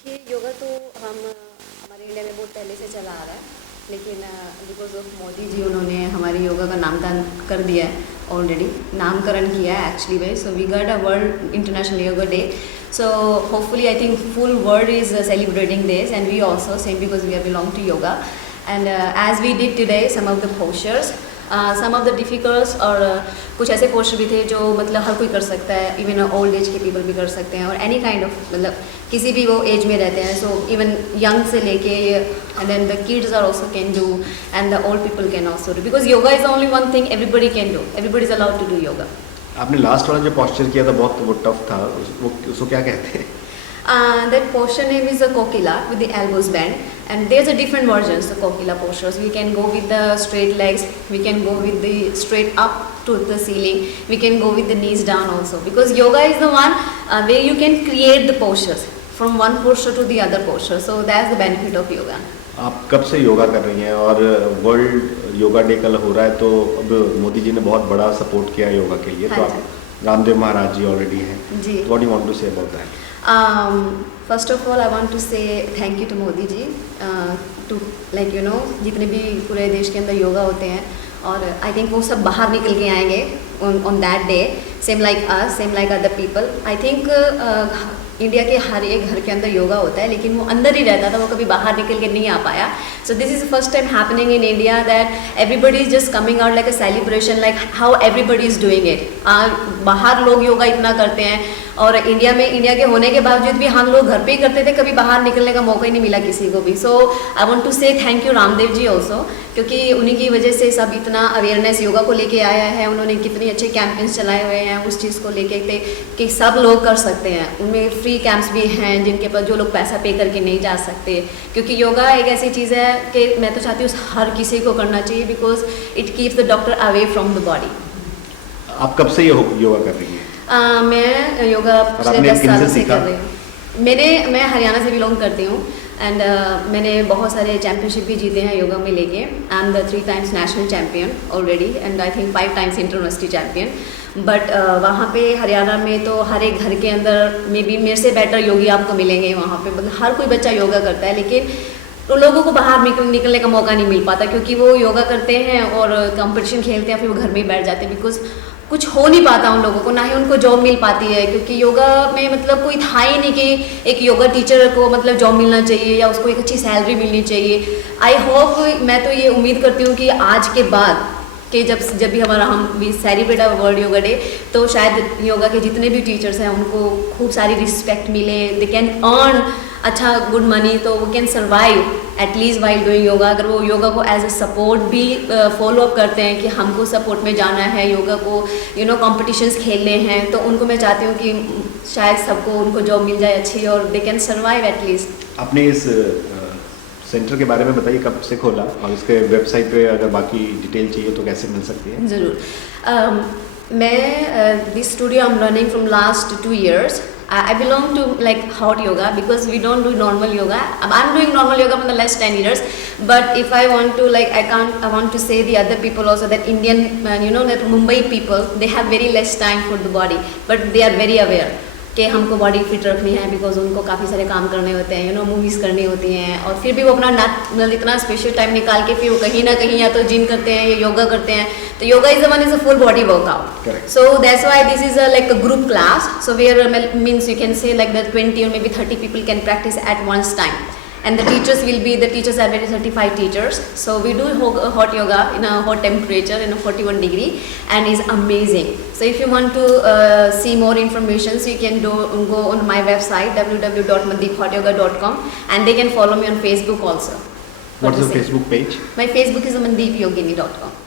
देखिए योगा तो हम हमारे इंडिया में बहुत पहले से चला आ रहा है, लेकिन बिकॉज ऑफ मोदी जी उन्होंने हमारी योगा का नामकरण कर दिया है, ऑलरेडी नामकरण किया है एक्चुअली वे. So we got a world international yoga day. So hopefully I think full world is celebrating this, and we also same because we are belong to yoga. And as we did today some of the postures, some of the difficult और कुछ ऐसे poster भी थे जो मतलब हर कोई कर सकता है, इवन ओल्ड एज के पीपल भी कर सकते हैं, और एनी काइंड ऑफ मतलब किसी भी वो एज में रहते हैं. सो इवन यंग से लेके and then the kids are also can do, and the old people can also do, because yoga is only one thing everybody can do, everybody is allowed to do yoga. आपने last वाला जो posture किया था बहुत वो tough था, वो उसको क्या कहते हैं? That posture name is a kokila with the elbows bent, and there's a different versions of kokila postures. We can go with the straight legs, we can go with the straight up to the ceiling, we can go with the knees down also, because yoga is the one where you can create the postures from one posture to the other posture. So that's the benefit of yoga. आप कब से योगा कर रही हैं, और world yoga day कल हो रहा है, तो अब मोदी जी ने बहुत बड़ा सपोर्ट किया योगा के लिए. तो आप रामदेव महाराज जी ऑलरेडी हैं, what you want to say about that? First of all I want to say thank you to Modi ji, to like you know जितने भी पूरे देश के अंदर योगा होते हैं, और आई थिंक वो सब बाहर निकल के आएंगे on that day, same like us, same like other people. I think India के हर एक घर के अंदर योगा होता है, लेकिन वो अंदर ही रहता था, वो कभी बाहर निकल के नहीं आ पाया. So this is first time happening in India that everybody is just coming out like a celebration, like how everybody is doing it. बाहर लोग योगा इतना करते हैं, और इंडिया में इंडिया के होने के बावजूद भी हम लोग घर पे ही करते थे, कभी बाहर निकलने का मौका ही नहीं मिला किसी को भी. So I want to say thank you Ramdev ji also, क्योंकि उन्हीं की वजह से सब इतना अवेयरनेस योगा को लेके आया है. उन्होंने कितने अच्छे कैंपेन्स चलाए हुए हैं उस चीज़ को लेके कि सब लोग कर सकते हैं. उनमें फ्री कैंप्स भी हैं जिनके पास जो लोग पैसा पे करके नहीं जा सकते, क्योंकि योगा एक ऐसी चीज़ है कि मैं तो चाहती हूँ हर किसी को करना चाहिए, because it keeps the doctor away from the body. आप कब से योगा कर रही हैं? मैं योगा पिछले 10 साल से कर रही हूँ. मैं हरियाणा से बिलोंग करती हूँ, एंड मैंने बहुत सारे चैम्पियनशिप भी जीते हैं योगा में लेके. I am the 3 times national champion already, and I think 5 times interuniversity champion. But वहाँ पे हरियाणा में तो हर एक घर के अंदर मे बी मेरे से बेटर योगी आपको मिलेंगे. वहाँ पे मतलब हर कोई बच्चा योगा करता है, लेकिन तो लोगों को बाहर निकलने का मौका नहीं मिल पाता, क्योंकि वो योगा करते हैं और कंपटीशन खेलते हैं, फिर वो घर में ही बैठ जाते हैं, बिकॉज कुछ हो नहीं पाता उन लोगों को, ना ही उनको जॉब मिल पाती है, क्योंकि योगा में मतलब कोई था ही नहीं कि एक योगा टीचर को मतलब जॉब मिलना चाहिए या उसको एक अच्छी सैलरी मिलनी चाहिए. आई होप, मैं तो ये उम्मीद करती हूँ कि आज के बाद कि जब भी हमारा हम भी सेलिब्रेट वर्ल्ड योगा डे, तो शायद योगा के जितने भी टीचर्स हैं उनको खूब सारी रिस्पेक्ट मिले, दे कैन अर्न अच्छा गुड मनी, तो वो can survive at least while doing yoga. अगर वो योगा को एज अ सपोर्ट भी फॉलो अप करते हैं कि हमको सपोर्ट में जाना है, योगा को यू नो कॉम्पिटिशन्स खेलने हैं, तो उनको मैं चाहती हूँ कि शायद सबको उनको जॉब मिल जाए अच्छी, और दे कैन सर्वाइव एटलीस्ट. आपने इस सेंटर के बारे में बताइए, कब से खोला, और इसके वेबसाइट पे अगर बाकी डिटेल चाहिए तो कैसे मिल सकती है? ज़रूर. मैं this studio I am running from last 2 years. I belong to like hot yoga, because we don't do normal yoga. I'm doing normal yoga from the last 10 years, but if I want to like I want to say the other people also that Indian that Mumbai people, they have very less time for the body, but they are very aware कि हमको body fit रखनी है, because उनको काफ़ी सारे काम करने होते हैं, मूवीज़ करनी होती हैं, और फिर भी वो अपना मतलब इतना स्पेशल टाइम निकाल के फिर वो कहीं ना कहीं या तो जिम करते हैं या योगा करते हैं. तो yoga is the one is a full body workout. So that's why this is a like a group class. So where means you can say like that 20 or maybe 30 people can practice at once time. And the teachers are very certified teachers. So we do hot yoga in a hot temperature in a 41 degree, and is amazing. So if you want to see more information, so you can go on my website www.mandeephotyoga.com, and they can follow me on Facebook also. What is your Facebook page? My Facebook is mandeepyogini.com.